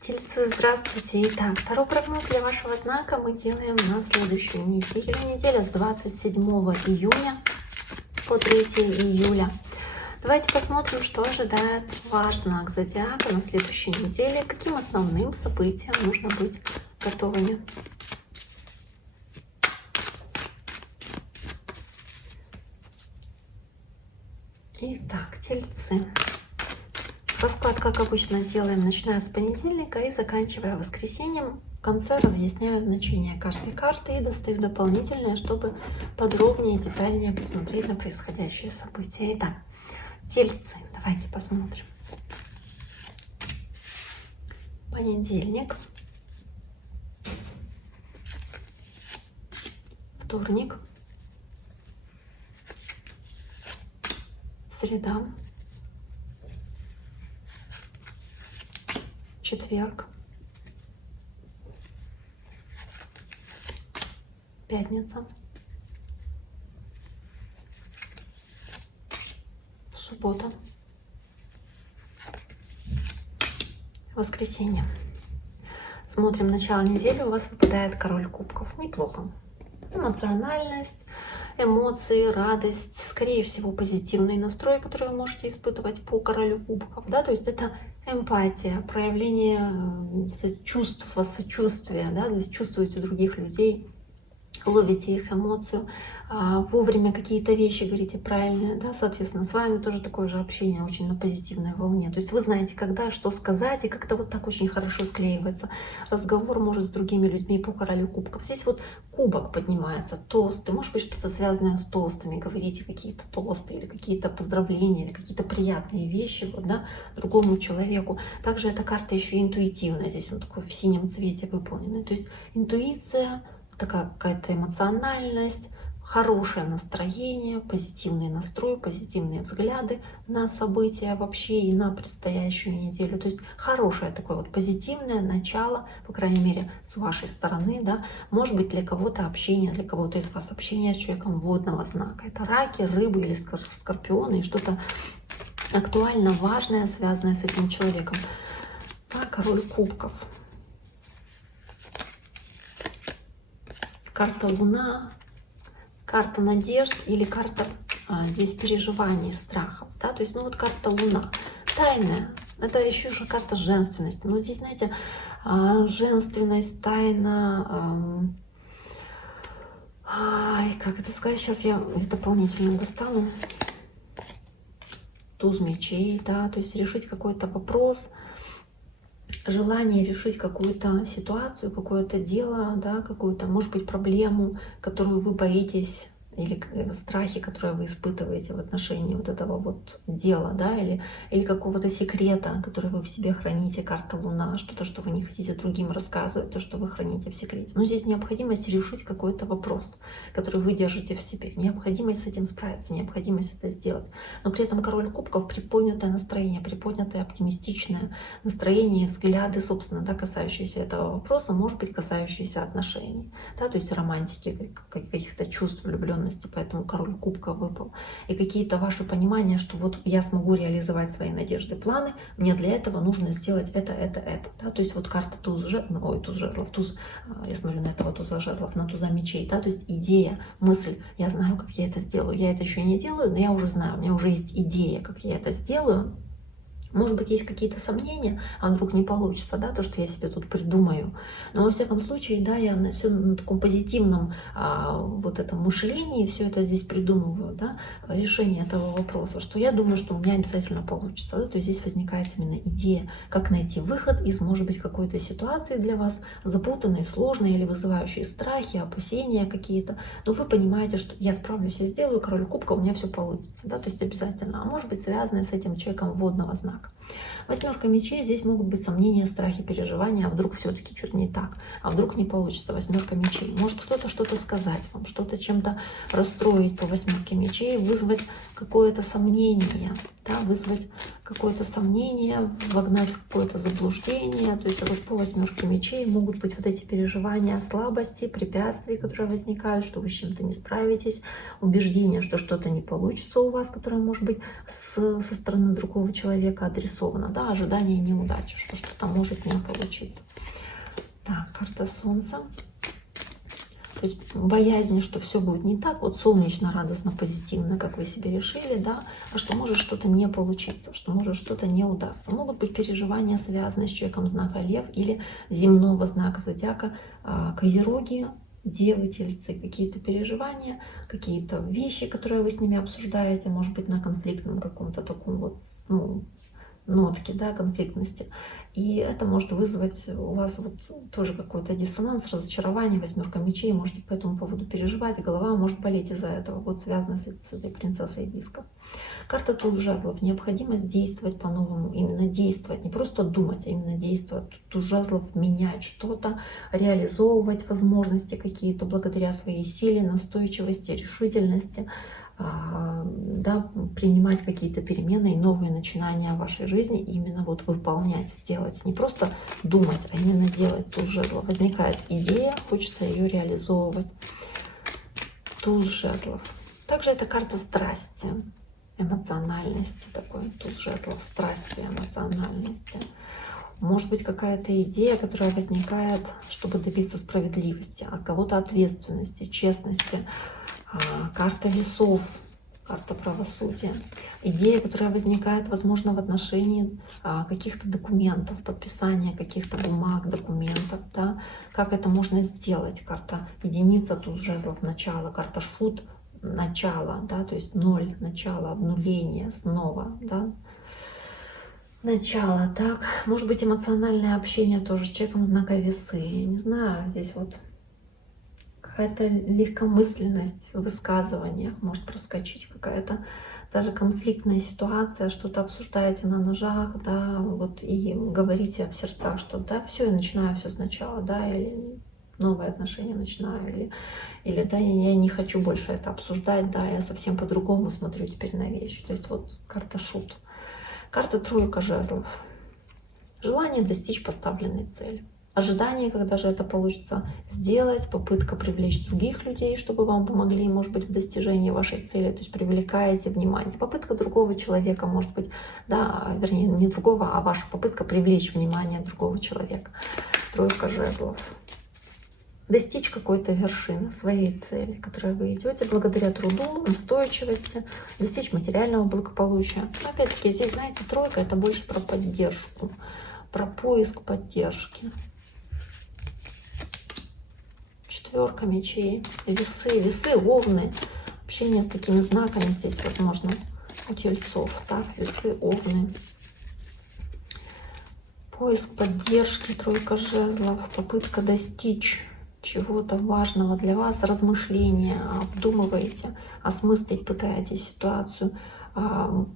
Тельцы, здравствуйте! Итак, второй прогноз для вашего знака мы делаем на следующую неделю. Неделя с 27 июня по 3 июля. Давайте посмотрим, что ожидает ваш знак зодиака на следующей неделе, каким основным событиям нужно быть готовыми. Итак, тельцы. Расклад, как обычно, делаем, начиная с понедельника и заканчивая воскресеньем. В конце разъясняю значение каждой карты и достаю дополнительное, чтобы подробнее и детальнее посмотреть на происходящие события. Итак, тельцы, давайте посмотрим. Понедельник, вторник, среда, четверг, пятница, суббота, воскресенье. Смотрим начало недели, у вас выпадает король кубков. Неплохо. Эмоциональность, эмоции, радость, скорее всего, позитивный настрой, который вы можете испытывать по королю кубков. Да? То есть это эмпатия, проявление чувства, сочувствия, да? То есть чувствуете других людей, ловите их эмоцию, вовремя какие-то вещи говорите правильно, да, соответственно, с вами тоже такое же общение очень на позитивной волне. То есть вы знаете, когда что сказать, и как-то вот так очень хорошо склеивается разговор может с другими людьми по королю кубков. Здесь вот кубок поднимается, тосты, может быть что-то связанное с тостами, говорите какие-то тосты или какие-то поздравления, или какие-то приятные вещи вот, да, другому человеку. Также эта карта еще интуитивная, здесь он такой в синем цвете выполненный, то есть интуиция, такая какая-то эмоциональность, хорошее настроение, позитивный настрой, позитивные взгляды на события вообще и на предстоящую неделю. То есть хорошее такое вот позитивное начало, по крайней мере, с вашей стороны, да. Может быть для кого-то общение, для кого-то из вас общение с человеком водного знака. Это раки, рыбы или скорпионы, и что-то актуально важное, связанное с этим человеком. Король кубков. Карта Луна, карта надежд или карта здесь переживаний, страхов. Да? То есть, ну вот карта Луна, тайная, это еще же карта женственности. Но здесь, знаете, женственность, тайна, как это сказать, сейчас я дополнительно достану. Туз мечей, да, то есть решить какой-то вопрос, желание решить какую-то ситуацию, какое-то дело, да, какую-то, может быть, проблему, которую вы боитесь, или страхи, которые вы испытываете в отношении вот этого вот дела, да, или какого-то секрета, который вы в себе храните, карта Луна, что-то, что вы не хотите другим рассказывать, то, что вы храните в секрете. Но здесь необходимость решить какой-то вопрос, который вы держите в себе, необходимость с этим справиться, необходимость это сделать. Но при этом король кубков, приподнятое настроение, приподнятое оптимистичное настроение, взгляды, собственно, да, касающиеся этого вопроса, может быть, касающиеся отношений, да, то есть романтики, каких-то чувств, влюбленности. Поэтому король кубка выпал. И какие-то ваши понимания, что вот я смогу реализовать свои надежды, планы, мне для этого нужно сделать это. Да? То есть вот карта туз жезлов, я смотрю на этого туза жезлов, на туза мечей. Да? То есть идея, мысль, я знаю, как я это сделаю. Я это еще не делаю, но я уже знаю, у меня уже есть идея, как я это сделаю. Может быть, есть какие-то сомнения, а вдруг не получится, да, то, что я себе тут придумаю. Но во всяком случае, да, я на все на таком позитивном вот этом мышлении все это здесь придумываю, да, решение этого вопроса, что я думаю, что у меня обязательно получится. Да, то есть здесь возникает именно идея, как найти выход из, может быть, какой-то ситуации для вас запутанной, сложной или вызывающей страхи, опасения какие-то. Но вы понимаете, что я справлюсь, я сделаю, король кубка, у меня все получится, да, то есть обязательно. А может быть, связанное с этим человеком водного знака. Восьмерка мечей, здесь могут быть сомнения, страхи, переживания, а вдруг все-таки что-то не так, а вдруг не получится. Восьмерка мечей. Может кто-то что-то сказать вам, что-то чем-то расстроить по восьмерке мечей, вызвать какое-то сомнение, да, вызвать какое-то сомнение, вогнать в какое-то заблуждение. То есть вот по восьмерке мечей могут быть вот эти переживания слабости, препятствий, которые возникают, что вы с чем-то не справитесь, убеждение, что что-то не получится у вас, которое может быть со стороны другого человека адресовано. да, ожидания неудачи, что что-то может не получиться. Так, карта Солнца. То есть боязнь, что все будет не так, вот солнечно, радостно, позитивно, как вы себе решили, да, а что может что-то не получиться, что может что-то не удастся. Могут быть переживания, связанные с человеком знака Лев или земного знака зодиака, Козероги, Девы, Тельцы, какие-то переживания, какие-то вещи, которые вы с ними обсуждаете, может быть, на конфликтном каком-то таком вот, ну, нотки, да, конфликтности. И это может вызвать у вас вот тоже какой-то диссонанс, разочарование, 8 мечей, можете по этому поводу переживать, голова может болеть из-за этого, вот связано с этой принцессой дисков. Карта туз жезлов, необходимость действовать по-новому, именно действовать, не просто думать, а именно действовать. Туз жезлов менять что-то, реализовывать возможности какие-то благодаря своей силе, настойчивости, решительности, да, принимать какие-то перемены и новые начинания в вашей жизни, и именно вот выполнять, делать, не просто думать, а именно делать. Туз жезлов. Возникает идея, хочется ее реализовывать. Туз жезлов. Также это карта страсти, эмоциональности такой. Туз жезлов, страсти, эмоциональности. Может быть, какая-то идея, которая возникает, чтобы добиться справедливости, от кого-то ответственности, честности. Карта весов, карта правосудия. Идея, которая возникает, возможно, в отношении каких-то документов, подписания каких-то бумаг, документов, да, как это можно сделать. Карта единица, туз жезлов, начало, карта шут, начало, да, то есть 0, начало, обнуление, снова, да, начало. Так, может быть, эмоциональное общение тоже с человеком знака Весы, я не знаю, здесь вот какая-то легкомысленность в высказываниях может проскочить, какая-то даже конфликтная ситуация, что-то обсуждаете на ножах, да, вот и говорите в сердцах, что да, все, я начинаю все сначала, да, или новые отношения начинаю, или да, я не хочу больше это обсуждать, да, я совсем по-другому смотрю теперь на вещи. То есть вот карта шут. Карта тройка жезлов. Желание достичь поставленной цели. Ожидание, когда же это получится сделать, попытка привлечь других людей, чтобы вам помогли, может быть, в достижении вашей цели, то есть привлекаете внимание. Попытка другого человека, может быть, да, вернее, не другого, а ваша попытка привлечь внимание другого человека. Тройка жезлов. Достичь какой-то вершины, своей цели, к которой вы идете благодаря труду, настойчивости, достичь материального благополучия. Опять-таки, здесь, знаете, тройка — это больше про поддержку, про поиск поддержки. 4 мечей, весы, весы, овны. Общение с такими знаками здесь возможно у тельцов. Так, весы, овны. Поиск поддержки, тройка жезлов, попытка достичь чего-то важного для вас, размышления, обдумываете, осмыслить пытаетесь ситуацию,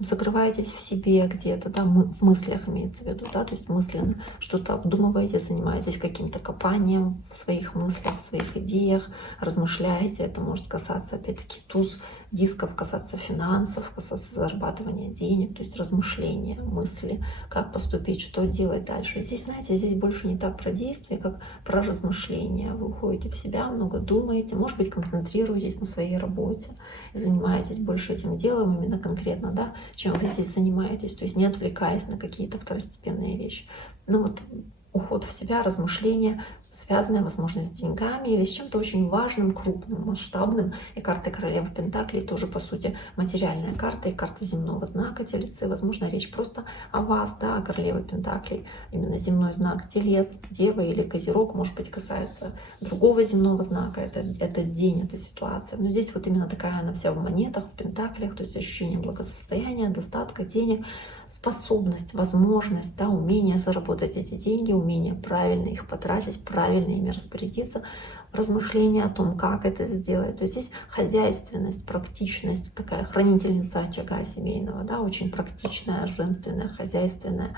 закрываетесь в себе где-то, да, в мыслях имеется в виду, да, то есть мысленно что-то обдумываете, занимаетесь каким-то копанием в своих мыслях, в своих идеях, размышляете. Это может касаться, опять-таки, туз дисков, касаться финансов, касаться зарабатывания денег, то есть размышления, мысли, как поступить, что делать дальше. Здесь, знаете, здесь больше не так про действие, как про размышления. Вы уходите в себя, много думаете, может быть, концентрируетесь на своей работе, занимаетесь больше этим делом именно конкретно, да, чем вы здесь занимаетесь, то есть не отвлекаясь на какие-то второстепенные вещи. Ну вот уход в себя, размышления, связанные, возможно, с деньгами или с чем-то очень важным, крупным, масштабным. И карта королевы Пентаклей тоже, по сути, материальная карта и карта земного знака Тельцы. Возможно, речь просто о вас, да, о королеве Пентаклей. Именно земной знак Телец, Дева или Козерог, может быть, касается другого земного знака. Это день, это ситуация. Но здесь вот именно такая она вся в монетах, в пентаклях, то есть ощущение благосостояния, достатка, денег, способность, возможность, да, умение заработать эти деньги, умение правильно их потратить, правильно ими распорядиться, размышления о том, как это сделать. То есть здесь хозяйственность, практичность, такая хранительница очага семейного, да, очень практичная, женственная, хозяйственная.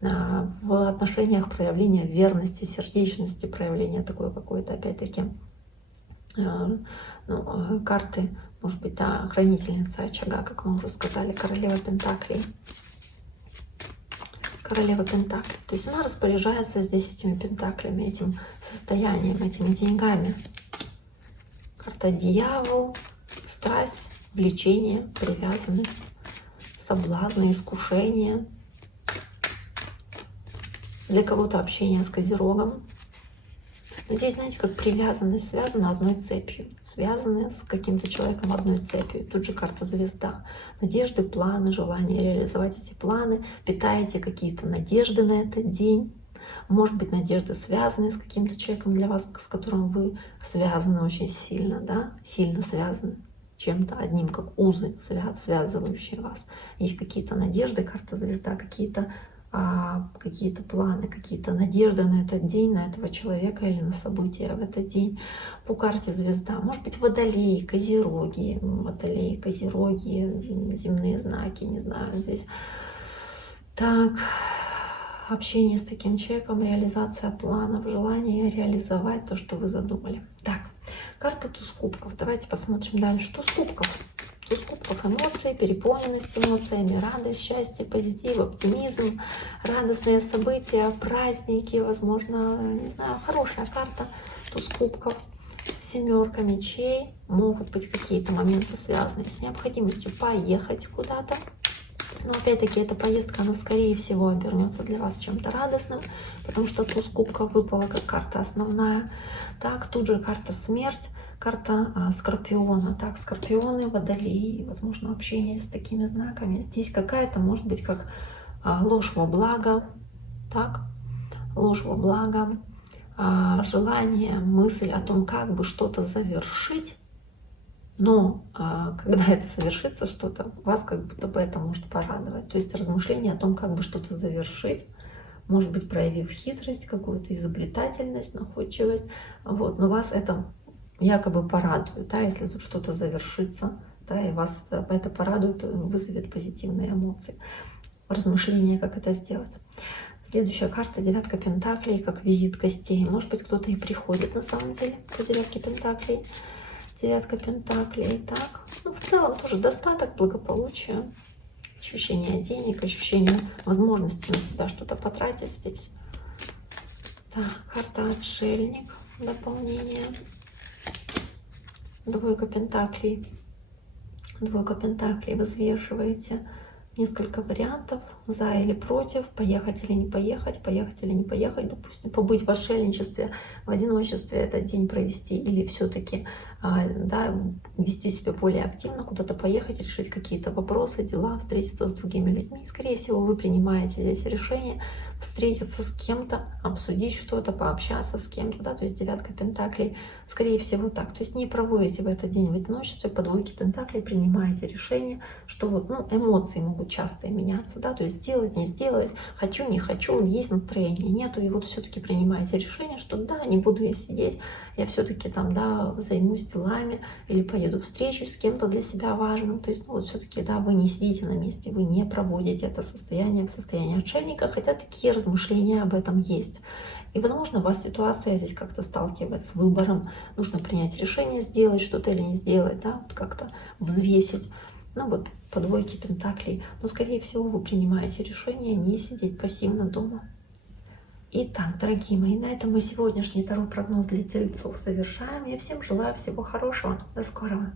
В отношениях проявление верности, сердечности, проявление такой какой-то, опять-таки, карты, может быть, да, хранительница очага, как мы уже сказали, королева Пентаклей. Королева Пентаклей. То есть она распоряжается здесь этими пентаклями, этим состоянием, этими деньгами. Карта Дьявол, страсть, влечение, привязанность, соблазны, искушение. Для кого-то общение с Козерогом. Но здесь, знаете, как привязанность, связана одной цепью. Связаны с каким-то человеком одной цепью. Тут же карта звезда. Надежды, планы, желание реализовать эти планы. Питаете какие-то надежды на этот день. Может быть, надежды связаны с каким-то человеком для вас, с которым вы связаны очень сильно, да? Сильно связаны чем-то одним, как узы, связывающие вас. Есть какие-то надежды, карта звезда, какие-то планы, какие-то надежды на этот день, на этого человека или на события в этот день. По карте звезда. Может быть, водолей, козероги, земные знаки, не знаю, здесь. Так, общение с таким человеком, реализация планов, желание реализовать то, что вы задумали. Так, карта туз кубков. Давайте посмотрим дальше. Туз кубков. Туз кубков — эмоции, переполненность эмоциями, радость, счастье, позитив, оптимизм, радостные события, праздники, возможно, не знаю, хорошая карта. Туз кубков. Семерка мечей. Могут быть какие-то моменты, связанные с необходимостью поехать куда-то. Но опять-таки эта поездка, она скорее всего обернется для вас чем-то радостным, потому что туз кубков выпала как карта основная. Так, тут же карта смерть, карта скорпиона. Так, скорпионы, водолеи, возможно, общение с такими знаками. Здесь какая-то, может быть, как ложь во благо. Так, ложь во благо, желание, мысль о том, как бы что-то завершить. Но когда это совершится что-то, вас как будто бы это может порадовать. То есть размышление о том, как бы что-то завершить, может быть, проявив хитрость, какую-то изобретательность, находчивость. Вот. Но вас это якобы порадует, да, если тут что-то завершится, да, и вас это порадует, вызовет позитивные эмоции. Размышления, как это сделать. Следующая карта — девятка пентаклей, как визит гостей. Может быть, кто-то и приходит на самом деле по девятке пентаклей. Девятка пентаклей. Так, ну, в целом тоже достаток, благополучие, ощущение денег, ощущение возможности на себя что-то потратить здесь. Так, карта отшельник, дополнение. Двойка пентаклей. Двойка пентаклей. Вы взвешиваете несколько вариантов, за или против, поехать или не поехать, поехать или не поехать, допустим, побыть в отшельничестве, в одиночестве этот день провести, или все-таки да, вести себя более активно, куда-то поехать, решить какие-то вопросы, дела, встретиться с другими людьми. Скорее всего, вы принимаете здесь решение встретиться с кем-то, обсудить что-то, пообщаться с кем-то, да, то есть девятка пентаклей, скорее всего так. То есть не проводите в этот день в одиночестве, по двойке пентаклей принимаете решение, что вот, ну, эмоции могут часто меняться, да, то есть сделать, не сделать, хочу, не хочу, есть настроение, нету, и вот все-таки принимаете решение, что да, не буду я сидеть, я все-таки там, да, займусь делами или поеду встречусь с кем-то для себя важным, то есть, ну, вот все-таки, да, вы не сидите на месте, вы не проводите это состояние в состоянии отшельника, хотя такие размышления об этом есть. И, возможно, у вас ситуация здесь как-то сталкивается с выбором, нужно принять решение, сделать что-то или не сделать, да, вот как-то взвесить. Ну вот, по двойке пентаклей. Но, скорее всего, вы принимаете решение не сидеть пассивно дома. Итак, дорогие мои, на этом мы сегодняшний таро прогноз для тельцов завершаем. Я всем желаю всего хорошего. До скорого.